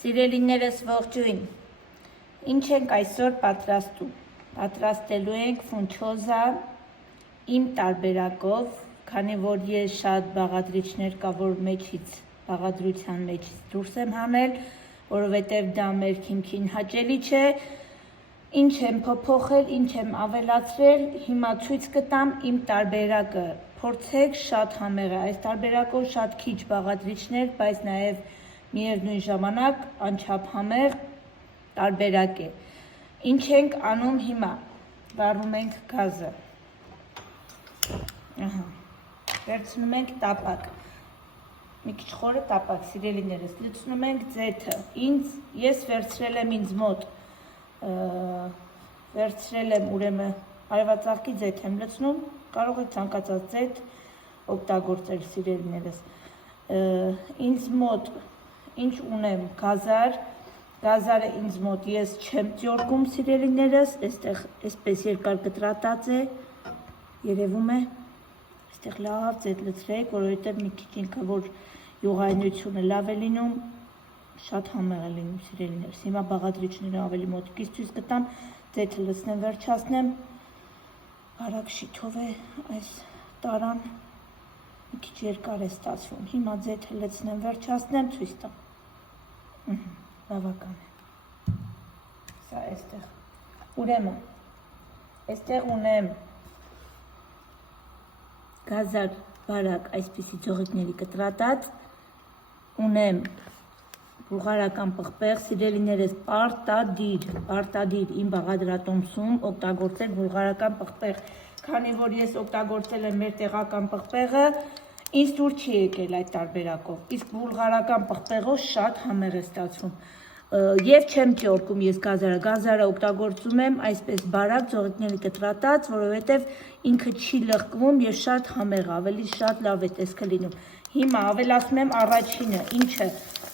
Սիրելիներս ողջույն, ինչ ենք այսօր պատրաստում, պատրաստելու ենք ֆունչոզա իմ տարբերակով, քանի որ ես շատ բաղադրիչներ կա, որ բաղադրության մեջից դուրս եմ հանել, որովհետև դա մեր քիմքին հաճելի չէ, ինչ եմ փոփոխել, ինչ եմ ավելացրել, հիմա ցույց կտամ իմ տարբերակը, փորձեք շատ համեղ է, այս տարբերակով շատ քիչ բաղադրիչներ, բայց նաև միևնույն ժամանակ անչափ համեղ տարբերակ է։ Ինչ ենք անում հիմա, վառում ենք գազը, վերցնում ենք տապակ, մի քիչ խորը տապակ, սիրելիներս, լցնում ենք ձեթը, ես վերցրել եմ ինձ մոտ, վերցրել եմ ուրեմն արևածաղկի ձեթ եմ լցնում, կարող եք ցանկացած ձեթ օգտագործել սիրելիներս, ինձ մոտ ինչ ունեմ գազարը ինձ մոտ ես չեմ ճորկում սիրելիներս, այստեղ այսպես երկար կտրատած է, երևում է, այստեղ լավ ձեթ լցրեք, որովհետև մի քիչ ինքը որ յուղայնությունը լավ է լինում, շատ համեղ է լինում սիրելիներս, հիմա բաղադրիչները ավելի մոտիկից ցույց կտամ, ձեթը լցնեմ վերջացնեմ, արագ շիթով է այս տարան, մի քիչ երկար է ստացվում, հիմա ձեթը լցնեմ վերջացնեմ, ցույց տամ, բավական է, սա այստեղ, ուրեմն, այստեղ ունեմ գազար բարակ այսպիսի ձողիկների կտրատած, ունեմ բուլղարական պղպեղ, սիրելիներս պարտադիր իմ բաղադրատոմսում օգտագործել բուլղարական պղպեղ, քանի որ ես օգտագործել եմ մեր տեղական պղպեղը, ինձ դուր չի եկել այդ տարբերակով, իսկ բուլղարական պղպեղով շատ համեղ է ստացվում, և չեմ ճորկում ես գազարը օգտագործում եմ այսպես բարակ ձողիկների կտրատած, որովհետև ինքը չի լղկվում և շատ համեղ, ավելի շատ լավ է տեսքը լինում, հիմա ավելացնում եմ առաջինը, ինչը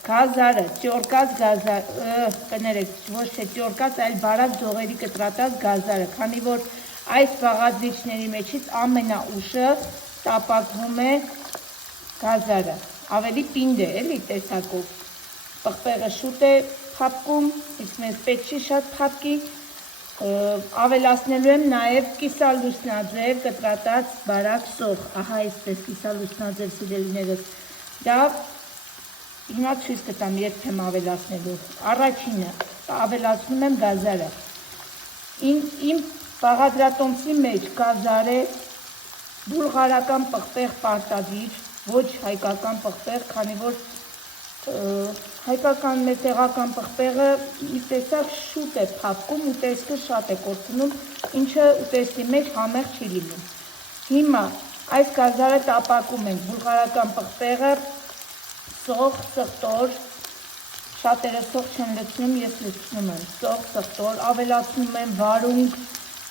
գազարը, ճորկած կներեք, ոչ թե ճորկած, այլ բարակ ձողերի կտրատած գազարը, քանի որ այս բաղադրիչների մեջից ամենաուշը տապակվում է գազարը, ավելի պինդ է, էլի տեսակով, պղպեղը շուտ է փափկում, իսկ մեզ պետք չի շատ փափկի, ավելացնելու եմ նաև կիսալուսնաձև կտրատած բարակ սոխ, ահա այսպես կիսալուսնաձև սիրելիներս, դա հիմա ցույց կտամ երբ եմ ավելացնելու, առաջինը ավելացնում եմ գազարը, իմ բաղադրատոմսի մեջ գազար է, բուլղարական պղպեղ պարտադիր, ոչ հայկական պղպեղ, քանի որ հայկական մեր տեղական պղպեղը մի տեսակ շուտ է փափկում, ուտեստը շատ է կորցնում, ինչը ուտեստի մեջ համեղ չի լինում։ Հիմա այս գազարը տապակում ենք, բուլղարական պղպեղը, սոխ, սխտոր, շատերը սոխ չեն լցնում, ես լցնում եմ, սոխ, սխտոր, ավելացնում եմ վարունգ,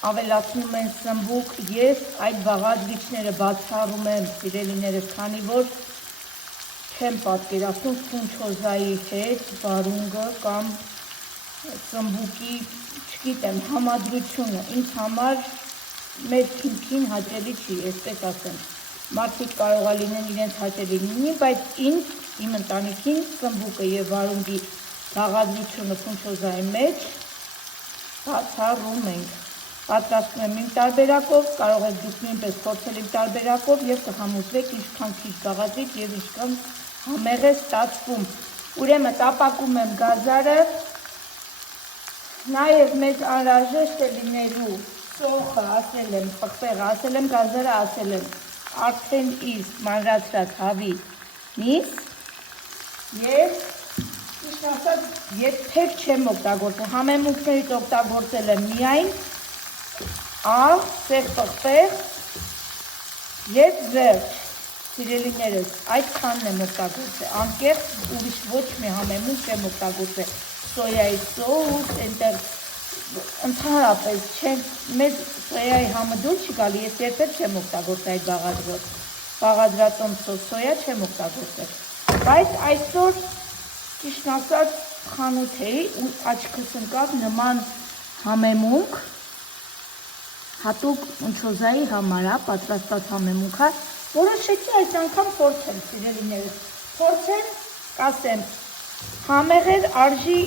ավելացնում են սմբուկ, ես այդ բաղադրիչները բացառում եմ սիրելիներս, քանի որ չեմ պատկերացնում ֆունչոզայի հետ վարունգը կամ սմբուկի, չգիտեմ, համադրությունը, ինձ համար մեր քիմքին հաճելի չի, այսպես ասեմ, մարդիկ կարող է լինեն իրենց հաճելի լինի, բայց իմ ընտանիքին սմբուկը և վարունգի բաղադրությունը ֆունչոզայի մեջ բացառում ենք, պատրաստում եմ իմ տարբերակով, կարող եք դուք նույնպես փորձել իմ տարբերակով և կհամոզվեք ինչքան քիչ բաղադրիչ և ինչքան համեղ է ստացվում, ուրեմն տապակում եմ գազարը, նաև մեզ անհրաժեշտ է լինելու սոխը ասել եմ, պղպեղը ասել եմ, գազարը ասել եմ, արդեն իսկ մանրացրած հավի միս և ճիշտ ասած երբեք չեմ օգտագործել, համեմունքներից օգտագործել եմ միայն աղ, սև պղպեղ և վերջ, սիրելիներս, այդքանն եմ օգտագործել, անկեղծ ուրիշ ոչ մի համեմունք չեմ օգտագործել, սոյայի սոուս, այնտեղ ընդհանրապես մեզ սոյայի համը դուր չի գալի, ես երբեք չեմ օգտագործել այդ բաղադրատոմսով սոյա չեմ օգտագործել, բայց այսօր ճիշտ ասած խանութ էի ու աչքս ընկավ նման համեմունք, հատուկ ֆունչոզայի համար պատրաստած համեմունքը, որոշեցի այս անգամ փորձեմ, սիրելիներս, փորձեմ, կասեմ, Համեղեր արժի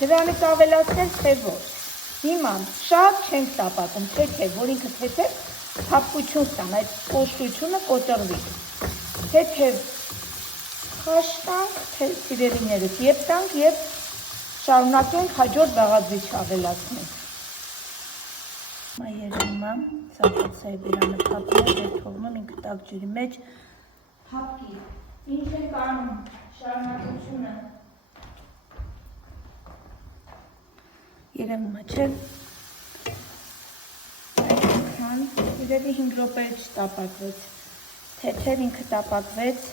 դրանից ավելացնել թե ոչ։ Հիմա շատ չենք տապակում, թեթև, որ ինքը թեթև թափկություն ստան, այդ կոշտությունը կոտրվի։ Թեթև քաշ տանք, սիրելիներս, եւ տանք եւ շարունակենք հաջորդ բաղադրիչը ավելացնենք։ Մայերումա, սապոցայի բերանը փակում է, դեր թողնում ինքը տաք ջրի մեջ փակի։ Ինչ ենք անում շարունակությունը։ Երևում է, չէ։ Այսքան, իրերի 5 րոպե չտապակվեց, թեթև ինքը տապակվեց,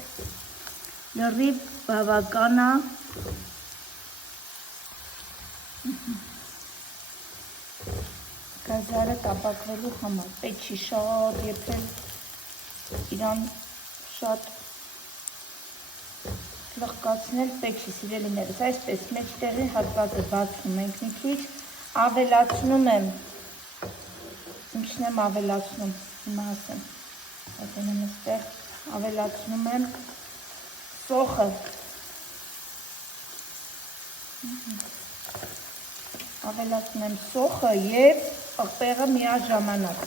լրիվ բավական է։ Գազարը տապակվելու համար, պետք չի շատ եփել, իրան շատ լղկացնել պետք չի, սիրելիներս, այսպես մեջտեղի հատվածը բացում ենք մի քիչ, ավելացնում եմ, ինչն եմ ավելացնում, հիմա ասեմ, այդեն եմ այստեղ, ավելացնում եմ սոխը, ավելացնում եմ սոխը և աղբեղը միաժամանակ,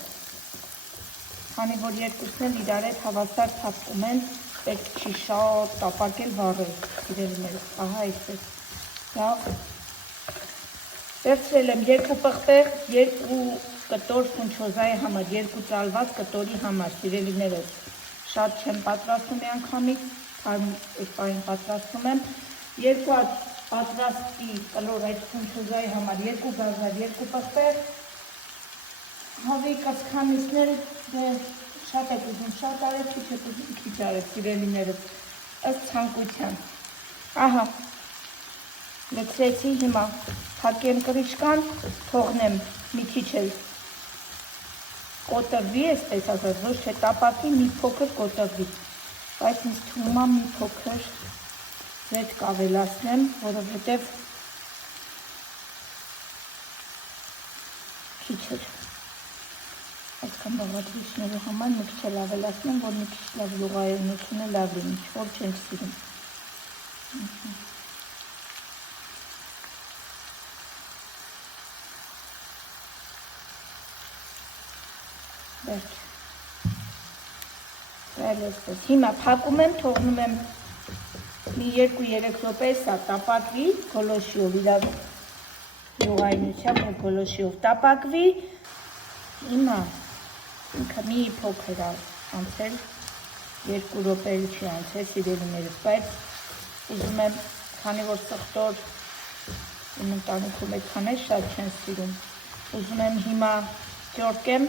քանի որ երկուսն էլ իրար հետ հավասար թափկում են, պետք չի շատ տապակել վառել, սիրելիներս, ահա այսպես, լավ, վերցրել եմ 2 պղպեղ, 2 կտոր ֆունչոզայի համար, 2 ծալված կտորի համար, սիրելիներս, շատ չեմ պատրաստում մի անգամից, այս պահին պատրաստում եմ, 2 պատրաստի կլոր այդ ֆունչոզայի համար, 2 գազար, 2 պղպեղ, հավի կասքամիսները շատ եք ուզում, շատ արեք, քիչ եք ուզում, քիչ արեք, սիրելիներս, ըստ ցանկության, ահա, լցրեցի հիմա, փակեմ կրիչկան, թողնեմ մի քիչ էլ կոտրվի, այսպես ասած, ոչ թե տապակի, մի փոքր կոտրվի, բայց ինձ թվում է մի փոքր պետք ավելացնեմ, որովհետև քիչ էր, այսքան բաղադրիչների համար մի քիչ էլ ավելացնեմ, որ մի քիչ լավ լուղայունությունը լավ լինի, ինչ-որ չենք սիրում։ Վերջ, այսպես, հիմա փակում եմ, թողնում եմ մի 2-3 րոպե սա տապակվի, գոլոշիով, իրավ լուղայնությամբ ու գոլոշիով տապակվի, հիմա ինքը մի փոքր անցել, 2 րոպե չի անցել, սիրելիներս, բայց ուզում եմ, քանի որ սխտոր իմ ընտանիքում այդքան էլ շատ չեն սիրում, ուզում եմ հիմա ճորկեմ,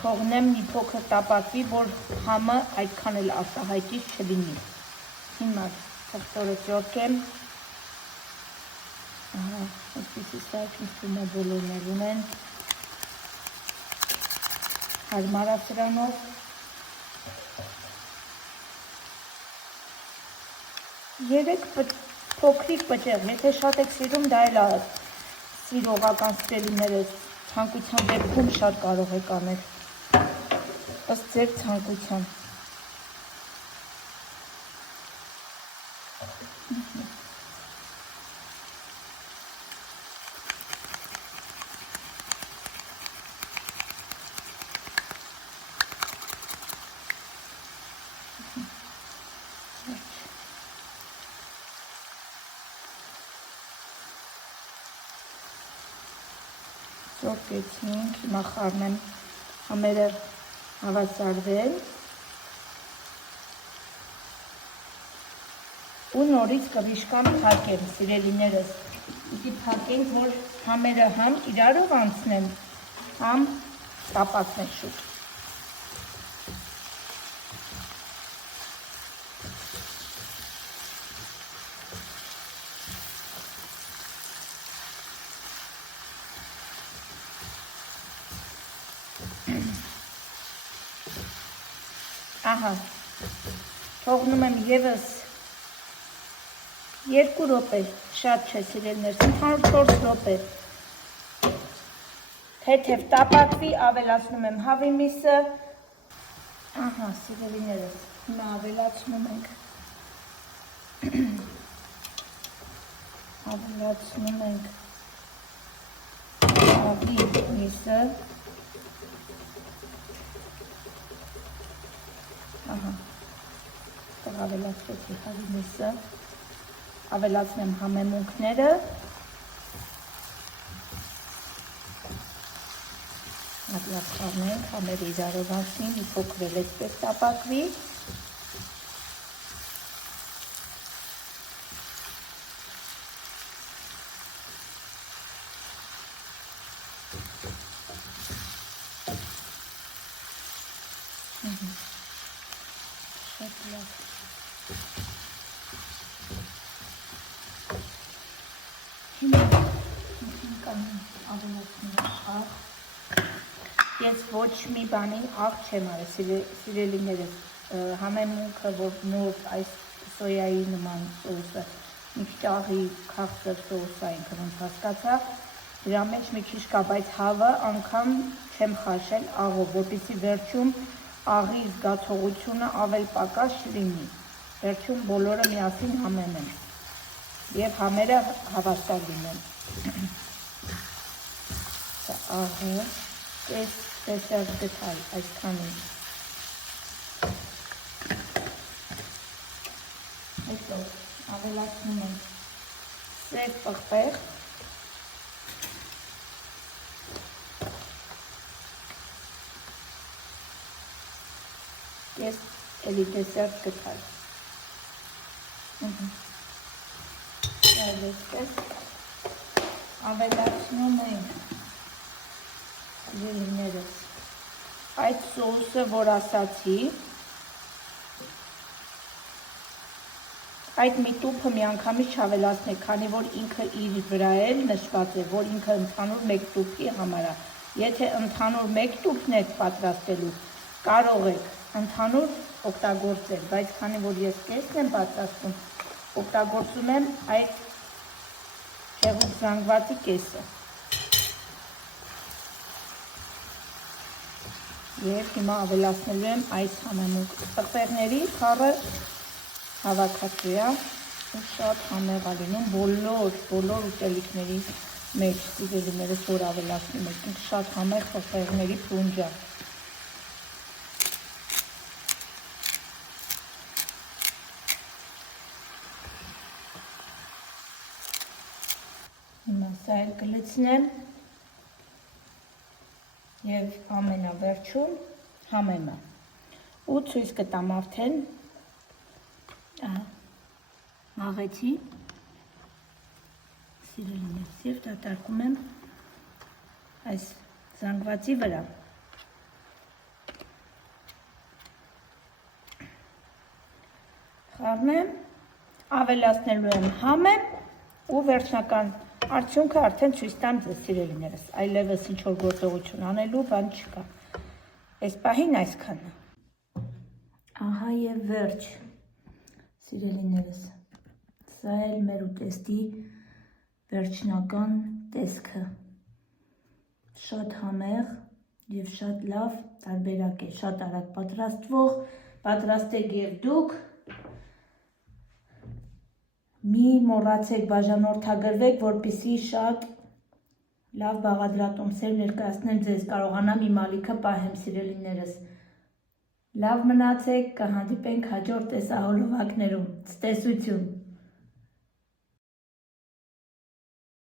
թողնեմ մի փոքր տապակվի, որ համը այդքան էլ արտահայտիչ չլինի։ Հիմա սխտորը ճորկեմ, այսպիսի սայք ինձ բոլորն էլ ունեն, հարմար է սրանով, երեք փոքրիկ պճեղ, եթե շատ եք սիրում, դա էլ սիրողական սիրելիներս, ցանկության դեպքում շատ կարող եք անել, ըստ ձեր ցանկության։ Ճորկեցինք, հիմա խառնեմ համերը հավասարվել ու նորից կրիչկան փակեմ, սիրելիներս, պիտի փակենք, որ համերը համ իրարով անցնեն, համ տապակվեն շուտ։ Ահա, թողնում եմ ևս 2 րոպե, շատ չէ սիրելիներս, ընդհանուր 4 րոպե, թեթև տապակվի, ավելացնում եմ հավի միսը, ահա սիրելիներս, հիմա ավելացնում ենք ավելացնում ենք աղի միսը, ավելացրեցի աղի միսը, ավելացնեմ համեմունքները, հատլավ խառնենք, համերը իրարով անցնի, մի փոքր էլ էսպես տապակվի, շատ լավ։ Հիմա ավելացնում աղ, ես ոչ մի բանի աղ չեմ արել, սիրելիներս, համեմունքը, որ նոր այս սոյայի նման սոուսը, մի քիչ աղի քաղցր սոուս է ինքը ոնց հասկացա, դրա մեջ մի քիչ կա, բայց հավը անգամ չեմ խաշել աղով, որպեսզի վերջում աղի զգացողությունը ավել պակաս չլինի, վերջում բոլորը միասին համենեն և համերը հավաստար լինեն։ Աղը տեսավ գտալ այսքանի։ Հետո ավելացնում ենք սև պղպեղ, ես էլի դեսերտ գտալ։ Ավելացնում ենք սիրելիներս այդ սոուսը, որ ասացի, այդ միտուփը միանգամից չավելացնեք, քանի որ ինքը իր վրա էլ նշված է, որ ինքը ընդհանուր մեկ տուփի համար է։ Եթե ընդհանուր մեկ տուփն եք պատրաստելու, կարող եք ընդհանուր օգտագործել, բայց քանի որ ես կեսն եմ պատրաստում, օգտագործում եմ այդ չեղուկ զանգվածի կեսը։ Եվ հիմա ավելացնելու եմ այս համեմունք պղպեղների խառը հավաքածուի է ու շատ համեղ է լինում բոլոր ուտելիքների մեջ, սիրելիներս, որ ավելացնում եք, շատ համեղ պղպեղների փունջ է։ Հիմա սա էլ կլցնեմ և ամենավերջում համեմը ու ցույց կտամ արդեն մաղեցի սիրելիներս և դատարկում եմ այս զանգվածի վրա։ Խառնեմ, ավելացնելու եմ համեմ ու վերջնական արդյունքը արդեն ցույց տամ ձեզ սիրելիներս, այլևս ինչ-որ գործողություն անելու բան չկա։ Այս պահին այսքանը։ Ահա և վերջ, սիրելիներս, սա էլ մեր ուտեստի վերջնական տեսքը։ Շատ համեղ և շատ լավ տարբերակ է, շատ արագ պատրաստվող, պատրաստեք և դուք, մի մոռացեք բաժանորդագրվեք, որպեսզի շատ լավ բաղադրատոմսեր ներկայացնեմ ձեզ, կարողանամ իմ ալիքը պահեմ սիրելիներս։ Լավ մնացեք, կհանդիպենք հաջորդ տեսահոլովակներում, ցտեսություն։